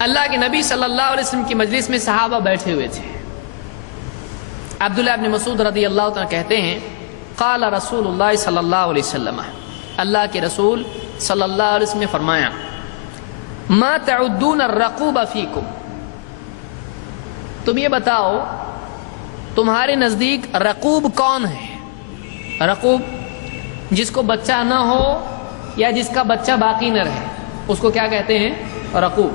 اللہ کے نبی صلی اللہ علیہ وسلم کی مجلس میں صحابہ بیٹھے ہوئے تھے. عبداللہ ابن مسعود رضی اللہ عنہ کہتے ہیں قال رسول اللہ صلی اللہ علیہ وسلم، اللہ کے رسول صلی اللہ علیہ وسلم نے فرمایا ما تعدون الرقوب فیکم، تم یہ بتاؤ تمہارے نزدیک رقوب کون ہے؟ رقوب جس کو بچہ نہ ہو یا جس کا بچہ باقی نہ رہے اس کو کیا کہتے ہیں؟ رقوب.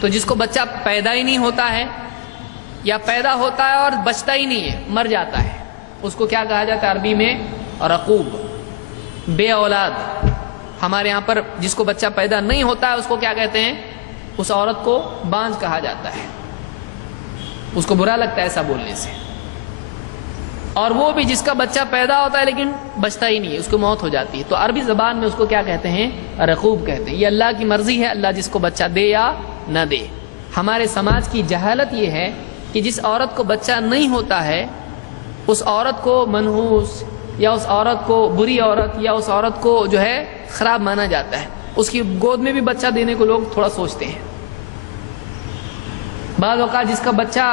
تو جس کو بچہ پیدا ہی نہیں ہوتا ہے یا پیدا ہوتا ہے اور بچتا ہی نہیں ہے، مر جاتا ہے، اس کو کیا کہا جاتا ہے عربی میں؟ رقوب. بے اولاد، ہمارے یہاں پر جس کو بچہ پیدا نہیں ہوتا ہے اس کو کیا کہتے ہیں؟ اس عورت کو بانجھ کہا جاتا ہے، اس کو برا لگتا ہے ایسا بولنے سے. اور وہ بھی جس کا بچہ پیدا ہوتا ہے لیکن بچتا ہی نہیں ہے، اس کو موت ہو جاتی ہے، تو عربی زبان میں اس کو کیا کہتے ہیں؟ رقوب کہتے ہیں. یہ اللہ کی مرضی ہے، اللہ جس کو بچہ دے یا نہ دے. ہمارے سماج کی جہالت یہ ہے کہ جس عورت کو بچہ نہیں ہوتا ہے اس عورت کو منحوس یا اس عورت کو بری عورت یا اس عورت کو جو ہے خراب مانا جاتا ہے. اس کی گود میں بھی بچہ دینے کو لوگ تھوڑا سوچتے ہیں. بعض اوقات جس کا بچہ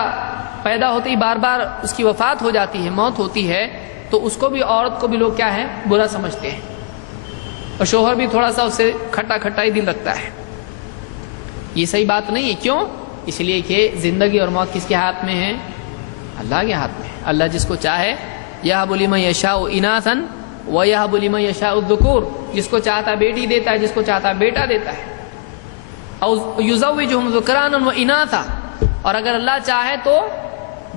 پیدا ہوتے ہی بار بار اس کی وفات ہو جاتی ہے، موت ہوتی ہے، تو اس کو بھی عورت کو بھی لوگ کیا ہے؟ برا سمجھتے ہیں، اور شوہر بھی تھوڑا سا اسے کھٹا کھٹا ہی دل رکھتا ہے. یہ صحیح بات نہیں ہے. کیوں؟ اس لیے کہ زندگی اور موت کس کے ہاتھ میں ہے؟ اللہ کے ہاتھ میں. اللہ جس کو چاہے یہب لمن یشاء اناثا ویہب لمن یشاء الذکور، جس کو چاہتا ہے بیٹی دیتا ہے، جس کو چاہتا ہے بیٹا دیتا ہے. او یزوجہم ذکرانا و اناثا، اور اگر اللہ چاہے تو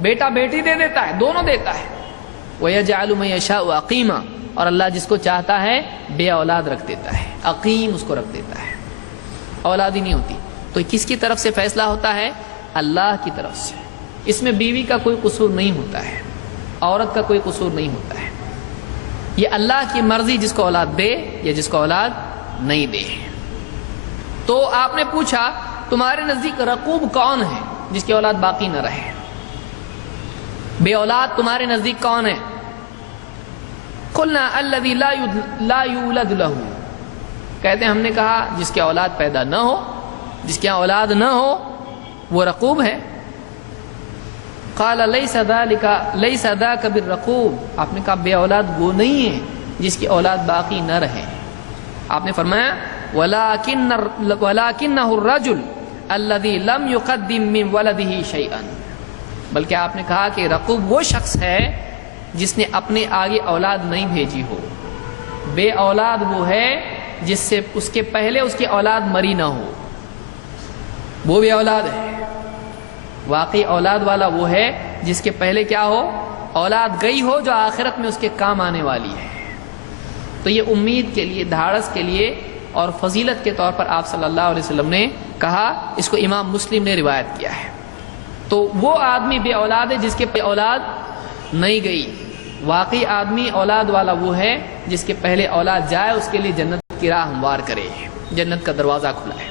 بیٹا بیٹی دے دیتا ہے، دونوں دیتا ہے. ویجعل من یشاء عقیما، اور اللہ جس کو چاہتا ہے بے اولاد رکھ دیتا ہے، عقیم اس کو رکھ دیتا ہے، اولاد ہی نہیں ہوتی. تو کس کی طرف سے فیصلہ ہوتا ہے؟ اللہ کی طرف سے. اس میں بیوی کا کوئی قصور نہیں ہوتا ہے، عورت کا کوئی قصور نہیں ہوتا ہے. یہ اللہ کی مرضی، جس کو اولاد دے یا جس کو اولاد نہیں دے. تو آپ نے پوچھا تمہارے نزدیک رقوب کون ہے جس کی اولاد باقی نہ رہے؟ بے اولاد تمہارے نزدیک کون ہے؟ قلنا الذی لا یولد لہ، کہتے ہیں ہم نے کہا جس کی اولاد پیدا نہ ہو، جس کی اولاد نہ ہو وہ رقوب ہے. قال لیس ذاک بالرقوب، آپ نے کہا بے اولاد وہ نہیں ہے جس کی اولاد باقی نہ رہے. آپ نے فرمایا ولکنہ الرجل الذی لم یقدم من ولدہ شیئا، بلکہ آپ نے کہا کہ رقوب وہ شخص ہے جس نے اپنے آگے اولاد نہیں بھیجی ہو. بے اولاد وہ ہے جس سے اس کے پہلے اس کی اولاد مری نہ ہو، وہ بے اولاد ہے. واقعی اولاد والا وہ ہے جس کے پہلے کیا ہو؟ اولاد گئی ہو جو آخرت میں اس کے کام آنے والی ہے. تو یہ امید کے لیے، دھاڑس کے لیے اور فضیلت کے طور پر آپ صلی اللہ علیہ وسلم نے کہا. اس کو امام مسلم نے روایت کیا ہے. تو وہ آدمی بے اولاد ہے جس کے پہ اولاد نہیں گئی. واقعی آدمی اولاد والا وہ ہے جس کے پہلے اولاد جائے، اس کے لیے جنت کی راہ ہموار کرے، جنت کا دروازہ کھلا ہے.